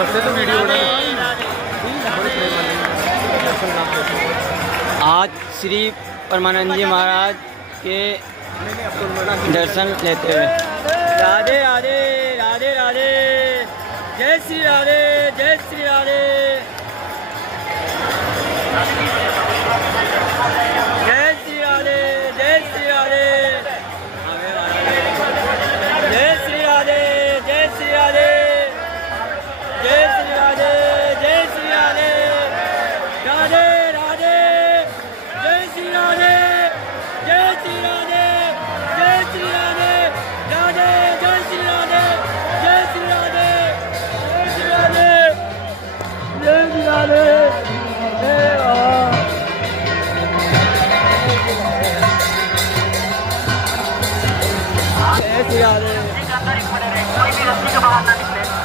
तो वीडियो आज श्री परमानंद जी महाराज के दर्शन लेते हुए राधे राधे राधे राधे जय श्री राधे जय श्री राधे।